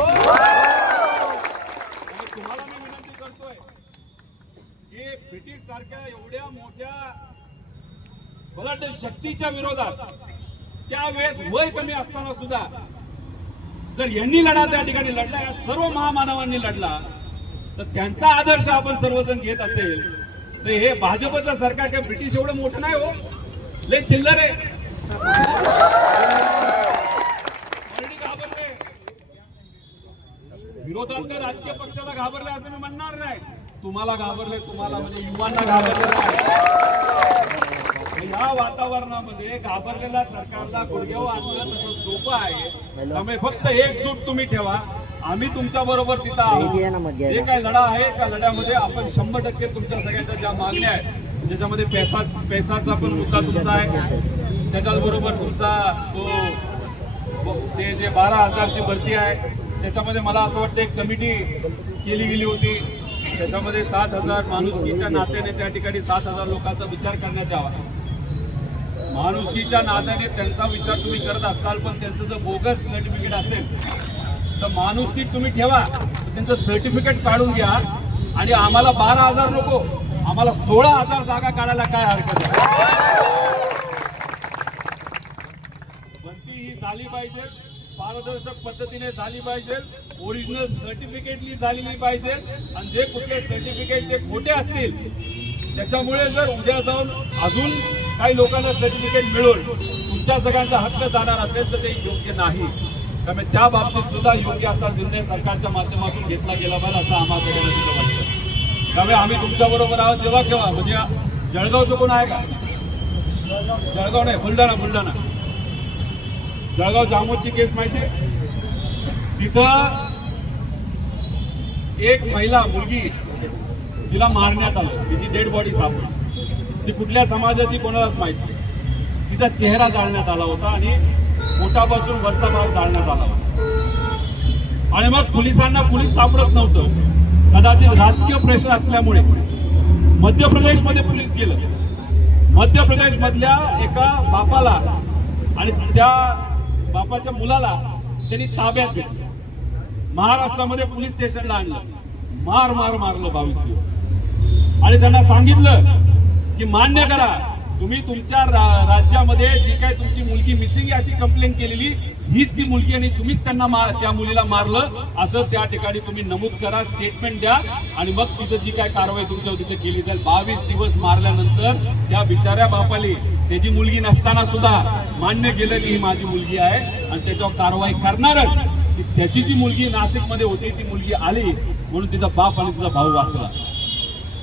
तुम्हाला मी विनंती करतोय की ब्रिटिश सारख्या एवढ्या मोठ्या बलाढ्य शक्तीच्या विरोधात त्यावेळेस वय कमी असताना सुद्धा जर यांनी लढा त्या ठिकाणी लढला, सर्व महामानवांनी लढला, तर त्यांचा आदर्श आपण सर्वजण घेत असेल तर हे भाजपचं सरकार काय ब्रिटिश एवढं मोठं नाही हो, लय चिल्लर आहे. घाबरले विरोधातल्या राजकीय पक्षाला घाबरले असं मी म्हणणार नाही. तुम्हाला घाबरले, तुम्हाला म्हणजे युवांना घाबरले. या वातावरणामध्ये घाबरलेल्या सरकारला गुडघ्यावर आणणं तसं सोपं आहे. त्यामुळे फक्त एकजूट तुम्ही ठेवा. आम्ही तुमच्या बरोबर तिथं आहोत. जे काय लढा आहे त्या लढ्यामध्ये आपण 100% तुमच्या सगळ्यांच्या ज्या मागण्या आहेत, ज्याच्यामध्ये पैसाचा पण मुद्दा तुमचा आहे, त्याच्याबरोबर तुमचा ते जे 12,000ची भरती आहे त्याच्यामध्ये मला असं वाटतं एक कमिटी केली गेली होती, त्याच्यामध्ये 7,000 माणुसकीच्या नात्याने त्या ठिकाणी 7,000 लोकांचा विचार करण्यात यावा. माणुसकीच्या नात्याने त्यांचा विचार तुम्ही करत असाल, पण त्यांचं जर बोगस सर्टिफिकेट असेल तर माणुसकी तुम्ही ठेवा, त्यांचं सर्टिफिकेट काढून घ्या आणि आम्हाला 12,000 नको, आम्हाला 16,000 जागा काढायला काय हरकत आहे. भरती ही झाली पाहिजे, पारदर्शक पद्धतीने झाली पाहिजे, ओरिजिनल सर्टिफिकेटली झालेली पाहिजे. आणि जे कुठले सर्टिफिकेट जे खोटे असतील त्याच्यामुळे जर उद्या जाऊन अजून काही लोकांना सर्टिफिकेट मिळून तुमच्या सगळ्यांचा हक्क जाणार असेल तर ते योग्य नाही. त्यामुळे त्या बाबतीत सुद्धा योग्य असा निर्णय सरकारच्या माध्यमातून घेतला गेला पाहिजे असं आम्हाला सगळ्यांना सुद्धा वाटतं. त्यामुळे आम्ही तुमच्या बरोबर आहोत जेव्हा केव्हा. म्हणजे जळगावचं कोण आहे का? जळगाव नाही, बुलढाणा. जळगाव जामोदची केस माहिती आहे? तिथं एक महिला मुलगी तिला मारण्यात आलं, तिची डेड बॉडी सापडली. ती कुठल्या समाजाची कोणालाच माहिती. तिचा चेहरा जाळण्यात आला होता आणि पोटापासून वरचा भाग जाळण्यात आला होता. आणि मग पोलिसांना पोलीस सापडत नव्हतं. कदाचित राजकीय प्रेशर असल्यामुळे मध्य प्रदेशमध्ये पोलीस गेलं. मध्य प्रदेश मधल्या एका बापाला आणि त्या बापाच्या मुलाला त्यांनी ताब्यात घेतलं. महाराष्ट्रामध्ये पोलीस स्टेशनला आणलं. मारलं 22 दिवस. आणि त्यांना सांगितलं की मान्य करा, तुम्ही तुमच्या राज्यामध्ये जी काय तुमची मुलगी मिसिंग याची कंप्लेंट केलेली हीच ती मुलगी आणि तुम्हीच त्यांना त्या मुलीला मारलं असं त्या ठिकाणी तुम्ही नमूद करा, स्टेटमेंट द्या आणि मग तिथं जी काय कारवाई तुमच्या तिथे केली जाईल. 22 दिवस मारल्यानंतर त्या बिचाऱ्या बापाली त्याची मुलगी नसताना सुद्धा मान्य केलं की ही माझी मुलगी आहे आणि त्याच्यावर कारवाई करणारच. त्याची जी मुलगी नाशिकमध्ये होती ती मुलगी आली म्हणून तिचा बाप आणि तिचा भाऊ वाचला.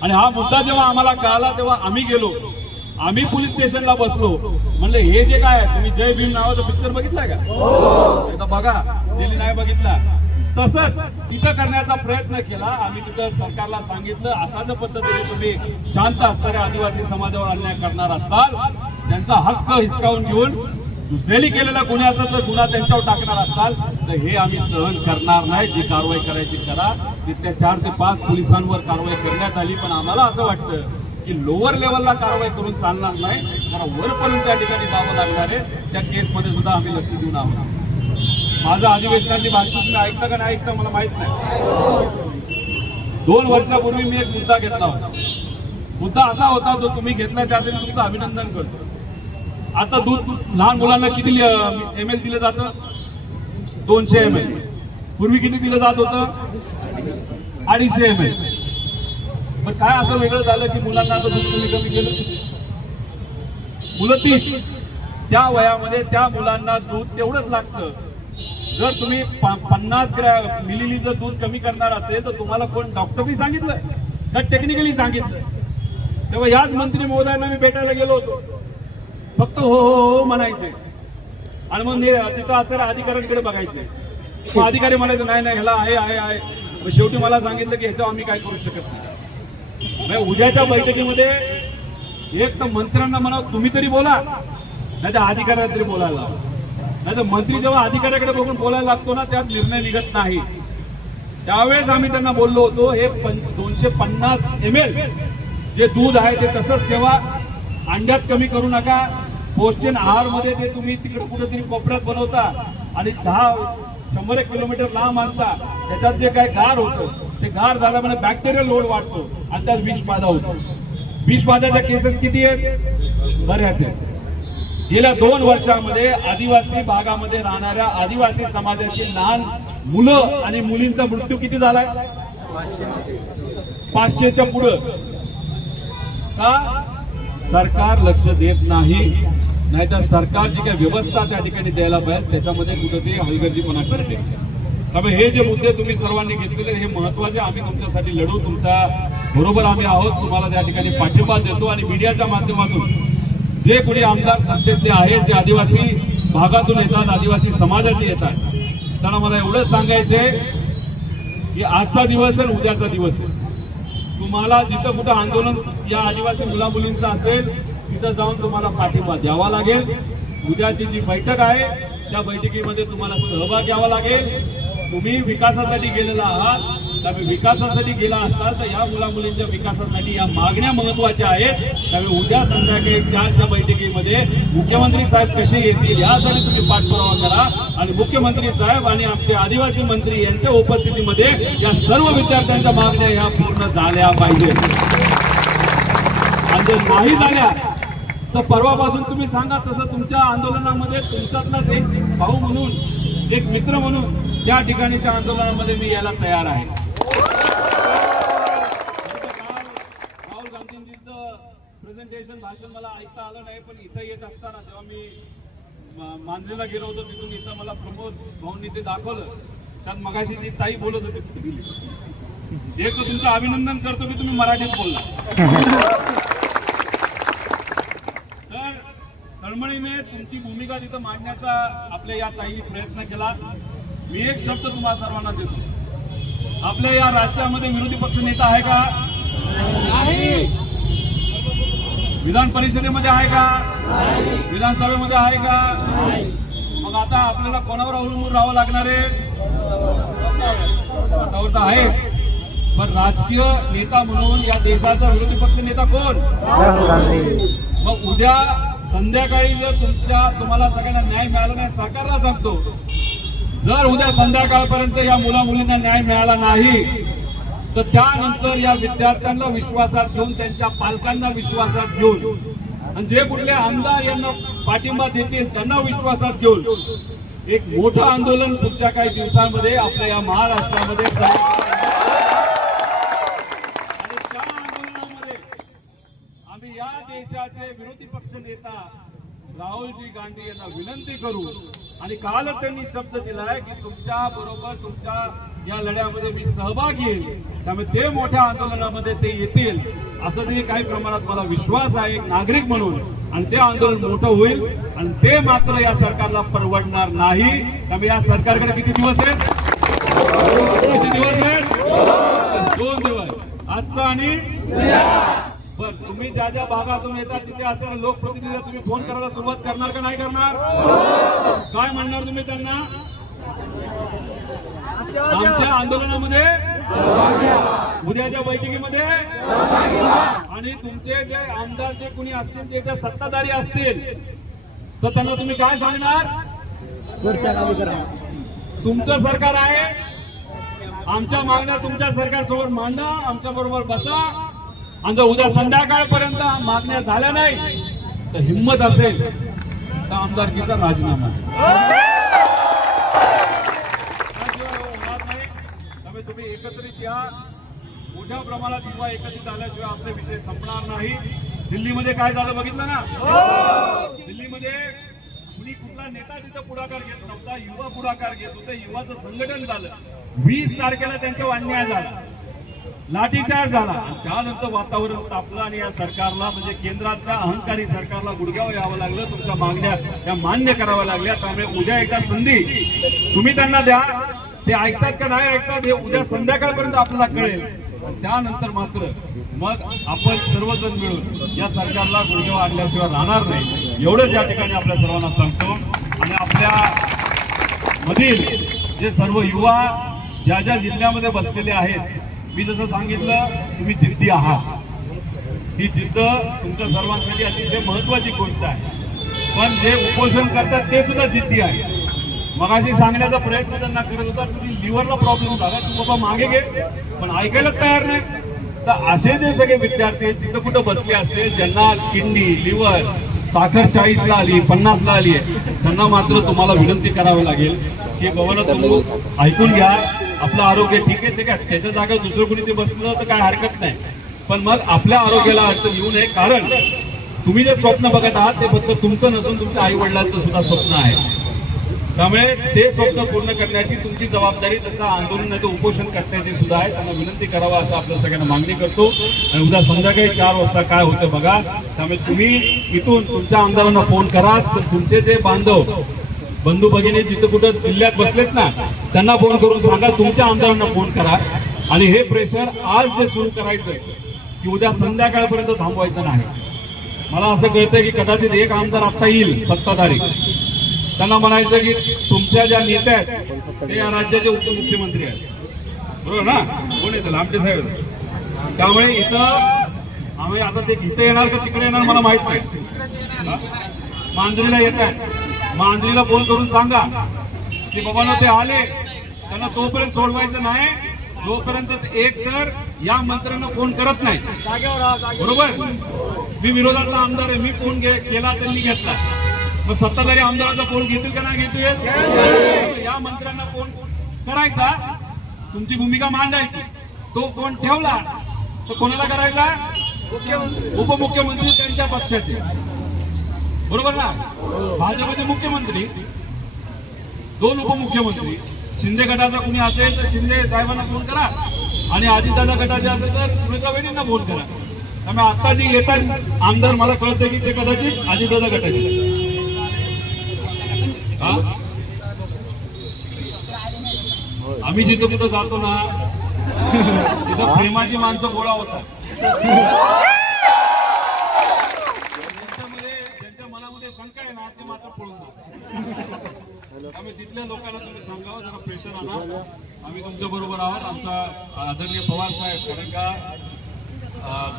आणि हा मुद्दा जेव्हा आम्हाला कळाला तेव्हा आम्ही गेलो, आम्ही पोलीस स्टेशनला बसलो. म्हणलं हे जे काय तुम्ही जय भीम नावाचा पिक्चर बघितलाय का? बघा, ज्यांनी नाही बघितला तसंच तिथं करण्याचा प्रयत्न केला. आम्ही तिथं सरकारला सांगितलं असाच पद्धतीने तुम्ही शांत असणाऱ्या आदिवासी समाजावर अन्याय करणार असाल, त्यांचा हक्क हिसकावून घेऊन दुसऱ्याने केलेल्या गुन्ह्याचा जर गुन्हा त्यांच्यावर टाकणार असाल तर हे आम्ही सहन करणार नाही. जी कारवाई करायची करा. तिथल्या 4 ते 5 पोलिसांवर कारवाई करण्यात आली. पण आम्हाला असं वाटतं की लोअर लेवलला कारवाई करून चालणार नाही, जरा वरपर्यंत त्या ठिकाणी जावं लागणार आहे. त्या केसमध्ये सुद्धा आम्ही लक्ष देऊन आहोत. माझं अधिवेशनाची भाषण तुम्ही ऐकता का नाही ऐकता मला माहित नाही. 2 वर्षापूर्वी मी एक मुद्दा घेतला होता. मुद्दा असा होता जो तुम्ही घेतला त्यासाठी तुमचं अभिनंदन करतो. आता दूध लहान मुलांना किती ml दिलं जातं? 200 ml. पूर्वी किती दिलं जात होतं? 250 ml. पण काय असं वेगळं झालं की मुलांना आता दूध तुम्ही कमी केलं? मुलं तीच त्या वयामध्ये त्या मुलांना दूध तेवढंच लागतं. जर तुम्ही 50 मिलीलीटर दूध कमी करणार असेल तर तुम्हाला कोण डॉक्टरनी सांगितलं का टेक्निकली सांगितलं? तेव्हा याच मंत्री महोदयांना मी भेटायला गेलो होतो. फक्त हो हो हो म्हणायचे आणि मग तिथं असणाऱ्या अधिकाऱ्यांकडे बघायचे. अधिकारी म्हणायचे नाही नाही ह्याला आहे. शेवटी मला सांगितलं की ह्याच्यावर आम्ही काय करू शकत नाही. उद्याच्या बैठकीमध्ये एक तर मंत्र्यांना म्हणा तुम्ही तरी बोला, नाही तर अधिकाऱ्यांना तरी बोलायला लावा. नाही तर मंत्री जेव्हा अधिकाऱ्याकडे बघून बोलायला लागतो ना त्यात निर्णय निघत नाही. त्यावेळेस आम्ही त्यांना बोललो होतो हे 250 ml जे दूध आहे ते तसंच ठेवा, अंड्यात कमी करू नका. पोषण आहार मध्ये ते तुम्ही तिकडे कुठेतरी कोपऱ्यात बनवता आणि 100 किलोमीटर लांब आणता. त्याच्यात जे काय गार होतं ते गार झाल्यामुळे बॅक्टेरियल लोड वाढतो आणि त्यात विष बाधा होतो. विष बाधाच्या केसेस किती आहेत? बऱ्याच आहेत. गेल्या 2 वर्षामध्ये आदिवासी भागामध्ये राहणाऱ्या आदिवासी समाजाची लहान मुलं आणि मुलींचा मृत्यू किती झालाय? 500च्या पुढं. का? सरकार लक्ष देत नाही. नाहीतर सरकार जी काही व्यवस्था त्या ठिकाणी द्यायला पाहिजे त्याच्यामध्ये कुठेतरी हलगर्जीपणा करते. त्यामुळे हे जे मुद्दे तुम्ही सर्वांनी घेतलेले हे महत्वाचे. आम्ही तुमच्यासाठी लढू, तुमच्या बरोबर आम्ही आहोत. तुम्हाला त्या ठिकाणी पाठिंबा देतो आणि मीडियाच्या माध्यमातून जे कोणी आमदार सत्तेतले आहेत जे आदिवासी भागातून येतात, आदिवासी समाजाचे येतात, त्यांना मला एवढंच सांगायचंय की आजचा दिवस आहे उद्याचा दिवस आहे. तुम्हाला जिथं कुठं आंदोलन या आदिवासी मुला मुलींचं असेल तिथं जाऊन तुम्हाला पाठिंबा द्यावा लागेल. उद्याची जी बैठक आहे त्या बैठकीमध्ये तुम्हाला सहभाग घ्यावा लागेल. तुम्ही विकासासाठी गेलेला आहात त्यामुळे विकासासाठी गेला असता तर या मुला मुलींच्या विकासासाठी या मागण्या महत्वाच्या आहेत. त्यामुळे उद्या संध्याकाळी 4च्या बैठकीमध्ये मुख्यमंत्री साहेब कसे येतील यासाठी तुम्ही पाठपुरावा करा आणि मुख्यमंत्री साहेब आणि आमचे आदिवासी मंत्री यांच्या उपस्थितीमध्ये या सर्व विद्यार्थ्यांच्या मागण्या ह्या पूर्ण झाल्या पाहिजे. आणि जर नाही झाल्या तर परवापासून तुम्ही सांगा तसं तुमच्या आंदोलनामध्ये तुमच्यातलाच एक भाऊ म्हणून, एक मित्र म्हणून त्या ठिकाणी त्या आंदोलनामध्ये मी यायला तयार आहे. राहुल गांधींचं प्रेझेंटेशन भाषण मला ऐकता आलं नाही, पण इथं येत असताना जेव्हा मी मांजरीला गेलो होतो तिथून इथं मला प्रमोद भाऊंनी ते दाखवलं. त्यात मगाशी जी ताई बोलत होती कुठे गेली. एक तर तुमचं अभिनंदन करतो की तुम्ही मराठीत बोलला. तळमळीने तुमची भूमिका तिथं मांडण्याचा आपल्या या ताईने प्रयत्न केला. मी एक शब्द तुम्हाला सर्वांना देतो, आपल्या या राज्यामध्ये विरोधी पक्ष नेता आहे का? नाही. विधान परिषदेमध्ये आहे का? विधानसभेमध्ये आहे का? मग आता आपल्याला कोणावर अवलंबून राहावं लागणार आहे? स्वतःवर तर आहेच, पण राजकीय नेता म्हणून या देशाचा विरोधी पक्ष नेता कोण? मग उद्या संध्याकाळी जर तुम्हाला सगळ्यांना न्याय मिळाला नाही, सरकारला सांगतो, जर उद्या संध्याकाळपर्यंत या मुला मुलींना न्याय मिळाला नाही तर त्यानंतर या विद्यार्थ्यांना विश्वासात घेऊन, त्यांच्या पालकांना विश्वासात घेऊन आणि जे कुठले आमदार यांना पाठिंबा देतील त्यांना विश्वासात घेऊन एक मोठं आंदोलन पुढच्या काही दिवसांमध्ये आपल्या या महाराष्ट्रामध्ये आणि त्या आंदोलनामध्ये आम्ही या देशाचे विरोधी पक्ष नेता राहुलजी गांधी यांना विनंती करू. आणि काल त्यांनी शब्द दिलाय की तुमच्या बरोबर तुमच्या या लढ्यामध्ये मी सहभागी येईल, त्यामुळे ते मोठ्या आंदोलनामध्ये ते येतील असं तरी काही प्रमाणात मला विश्वास आहे एक नागरिक म्हणून. आणि ते आंदोलन मोठं होईल आणि ते मात्र या सरकारला परवडणार नाही. त्यामुळे या सरकारकडे किती दिवस आहेत? किती दिवस आहेत? 2 दिवस, आजचा आणि बर. तुम्ही ज्या ज्या भागातून येतात तिथे असणाऱ्या लोकप्रतिनिधीला तुम्ही फोन करायला सुरुवात करणार का नाही करणार? काय म्हणणार तुम्ही त्यांना? आमच्या आंदोलनामध्ये उद्याच्या बैठकीमध्ये आणि तुमचे जे आमदार जे कोणी असतील जे त्या सत्ताधारी असतील तर त्यांना तुम्ही काय सांगणार? तुमचं सरकार आहे, आमच्या मागण्या तुमच्या सरकारसमोर मांडा, आमच्या बरोबर बसा. आणि जर उद्या संध्याकाळपर्यंत मागण्या झाल्या नाही तर हिम्मत असेल तर आमदारकीचा राजीनामा. त्यामुळे तुम्ही एकत्रित या, मोठ्या प्रमाणात युवा एकत्रित आल्याशिवाय आपले विषय संपणार नाही. दिल्लीमध्ये काय झालं बघितलं ना? दिल्लीमध्ये कुणी कुठला नेता तिथं पुढाकार घेत नव्हता, युवा पुढाकार घेत होते. युवाचं संघटन झालं. 20 तारखेला त्यांच्यावर अन्याय झाला, लाठीचार्ज झाला. त्यानंतर वातावरण तापलं आणि या सरकारला म्हणजे केंद्राच्या अहंकारी सरकारला गुडघ्यावर यावं लागलं. तुमच्या मागण्या त्या मान्य कराव्या लागल्या. त्यामुळे उद्या एका संधी तुम्ही त्यांना द्या, ते ऐकतात का नाही ऐकतात हे उद्या संध्याकाळपर्यंत आपल्याला कळेल. त्यानंतर मात्र मग आपण सर्वजण मिळून या सरकारला गुडघ्यावर आणल्याशिवाय राहणार नाही, एवढंच या ठिकाणी आपल्या सर्वांना सांगतो. आणि आपल्या मधील जे सर्व युवा ज्या ज्या जिल्ह्यामध्ये बसलेले आहेत, मी जसं सांगितलं तुम्ही जिद्दी आहात, ही जिद्द तुमच्या सर्वांसाठी अतिशय महत्वाची गोष्ट आहे. पण जे उपोषण करतात ते सुद्धा जिद्दी आहे. मगाशी सांगण्याचा प्रयत्न त्यांना करत होता की लिव्हरला प्रॉब्लेम झाला, तू बाबा मागे घे, पण ऐकायला तयार नाही. तर असे जे सगळे विद्यार्थी तिथं कुठं बसले असते ज्यांना किडनी, लिव्हर, साखर 40ला आली, 50ला आली आहे, त्यांना मात्र तुम्हाला विनंती करावी लागेल की बाबा तुम्ही ऐकून घ्या, आपलं आरोग्य ठीक आहे ते काय त्याच्या जागेवर दुसरं कोणी ते बसलं तर काय हरकत नाही, पण मग आपल्या आरोग्याला अडचण येऊ नये. कारण तुम्ही जे स्वप्न बघत आहात ते फक्त तुमचं नसून तुमच्या आई वडिलांचं सुद्धा स्वप्न आहे. त्यामुळे ते स्वप्न पूर्ण करण्याची तुमची जबाबदारी तसं आंदोलन नाही तर उपोषण करण्याची सुद्धा आहे. त्यांना विनंती करावा असं आपल्या सगळ्यांना मागणी करतो. आणि उद्या संध्याकाळी 4 वाजता काय होतं बघा. त्यामुळे तुम्ही इथून तुमच्या आमदारांना फोन करा, तर तुमचे जे बंधू भगिनी जिथं कुठं जिल्ह्यात बसलेत ना त्यांना फोन करून सांगा, तुमच्या आमदारांना फोन करा. आणि हे प्रेशर आज जे सुरू करायचं की उद्या संध्याकाळपर्यंत थांबवायचं नाही. मला असं कळतंय की कदाचित एक आमदार आता येईल सत्ताधारी, त्यांना म्हणायचं की तुमच्या ज्या नेत्या आहेत ते या राज्याचे उपमुख्यमंत्री आहेत, बरोबर ना? कोण येतं? लांबटे साहेब. त्यामुळे इथं आम्ही आता ते इथं येणार का तिकडे येणार मला माहित नाही. हा? मांजरीला येत आहे, मांजरीला फोन करून सांगा की बाबांनो ते आले, त्यांना तोपर्यंत सोडवायचं नाही जोपर्यंत एक तर या मंत्र्यांना फोन करत नाही. बरोबर? मी विरोधातला आमदार आहे, मी फोन केला त्यांनी घेतला, मग सत्ताधारी आमदाराचा फोन घेतील का नाही घेतील? या मंत्र्यांना फोन करायचा, तुमची भूमिका मांडायची, तो फोन ठेवला तर कोणाला करायचा? उपमुख्यमंत्री त्यांच्या पक्षाचे. बरोबर ना? भाजपचे मुख्यमंत्री, 2 उपमुख्यमंत्री, शिंदे गटाचा कुणी असेल तर शिंदे साहेबांना फोन करा आणि अजितदादा गटाचे असेल तर सुनेत्रा वहिनींना फोन करा. त्यामुळे आता जे येतात आमदार मला कळतं की ते कदाचित अजितदादा गटाचे. आम्ही जिथं कुठं जातो ना तिथं प्रेमाची माणसं गोळा होतात. ज्यांच्या मनामध्ये शंका आहे ना ते मात्र पळून जातात. त्यामुळे तिथल्या लोकांना तुम्ही सांगावं जरा प्रेशर आणा, आम्ही तुमच्या बरोबर आहोत. आमचा आदरणीय पवार साहेब, कारण का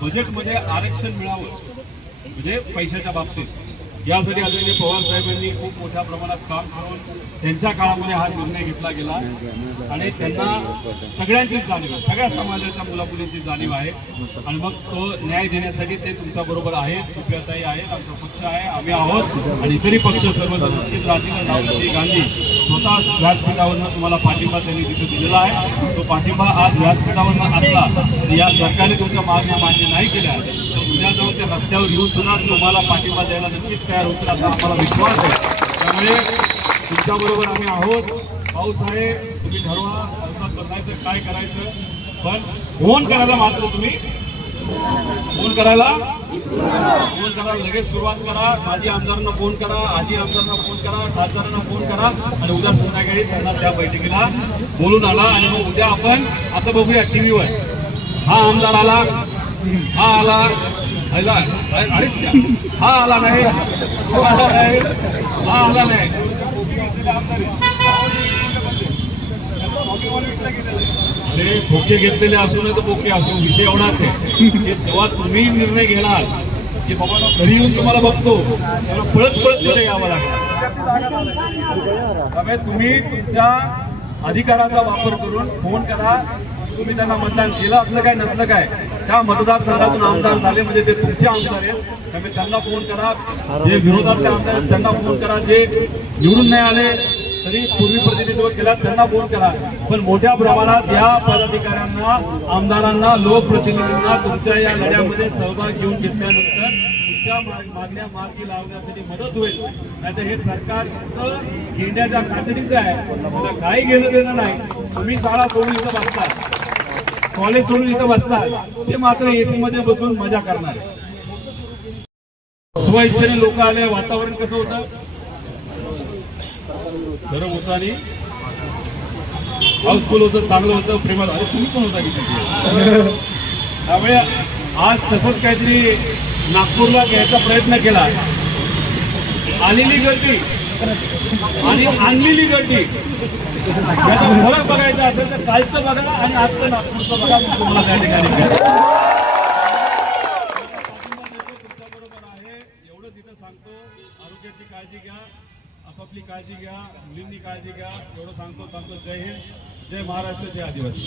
बजेटमध्ये आरक्षण मिळावं म्हणजे पैशाच्या बाबतीत, यासाठी आदरणीय पवार साहेबांनी खूप मोठ्या प्रमाणात काम करून त्यांच्या काळामध्ये हा निर्णय घेतला गेला आणि त्यांना सगळ्यांचीच जाणीव आहे, सगळ्या समाजाच्या मुलामुलींची जाणीव आहे आणि मग तो न्याय देण्यासाठी ते तुमच्या बरोबर आहेत. सुप्रियाताई आहेत, आमचा पक्ष आहे, आम्ही आहोत आणि इतरही पक्ष सर्वजण नक्कीच राहतील. राहुल गांधी स्वतः व्यासपीठावरनं तुम्हाला पाठिंबा त्यांनी तिथे दिलेला आहे. तो पाठिंबा आज व्यासपीठावरनं असला तर या सरकारने तुमच्या मागण्या मान्य नाही केल्या तर उद्या जाऊन ते रस्त्यावर येऊन सुद्धा तुम्हाला पाठिंबा द्यायला नक्कीच तयार होतील असा आम्हाला विश्वास आहे. त्यामुळे तुमच्याबरोबर आम्ही आहोत. पाऊस आहे, तुम्ही ठरवा पावसात बसायचं काय करायचं, पण फोन करायला मात्र तुम्ही फोन करायला लगेच सुरुवात करा. माजी आमदारांना फोन करा, आजी आमदारांना फोन करा, खासदारांना फोन करा आणि उद्या संध्याकाळी त्यांना त्या बैठकीला बोलून आला आणि मग उद्या आपण असं बघूया टीव्हीवर, हा आमदार आला, हा आला, हा आला नाही, हा आला नाही. अरे बोके घेतलेले असू नये तर बोके असू, विषय एवढाच आहे की तेव्हा तुम्ही निर्णय घेणार की बाबा घरी येऊन तुम्हाला बघतो त्याला पळत मध्ये यावं लागेल. त्यामुळे तुम्ही तुमच्या अधिकाराचा वापर करून फोन करा. तुम्ही त्यांना मतदान केलं असलं काय नसलं काय, त्या मतदारसंघातून आमदार झाले म्हणजे ते तुमचे आमदार आहेत. त्यामुळे त्यांना फोन करा, जे विरोधातले आमदार आहेत त्यांना फोन करा, जे निवडून नाही आले तरी पूर्वी प्रतिनिधित्व केला त्यांना फोन करा. पण मोठ्या प्रमाणात या पदाधिकाऱ्यांना, आमदारांना, लोकप्रतिनिधींना तुमच्या या लढ्यामध्ये सहभाग घेऊन घेतल्यानंतर तुमच्या मागण्या मार्गी लावण्यासाठी मदत होईल. नाहीतर हे सरकार इतकं घेण्याच्या कातडीचं आहे, त्याला काही घेणं देणं नाही. तुम्ही शाळा सोडून इथं बसता, कॉलेज सोडून इथं बसता, ते मात्र एसी मध्ये बसून मजा करणार. स्वइच्छेने लोक आले, वातावरण कसं होतं, गरम होतं आणि हाऊसफुल होतं, चांगलं होतं, प्रेमात. अरे तुम्ही पण होता की त्यामुळे आज तसंच काहीतरी नागपूरला घ्यायचा प्रयत्न केला. आलेली गर्दी आणि आणलेली गर्दी याचा फरक बघायचा असेल तर कालचं बघा आणि आजचं नागपूरचं बघा, तुम्हाला त्या ठिकाणी तुमच्या बरोबर आहे. एवढंच इथं सांगतो, आरोग्याची काळजी घ्या, आपापली काळजी घ्या, मुलींनी काळजी घ्या, एवढं सांगतो. जय हिंद, जय महाराष्ट्र, जय आदिवासी.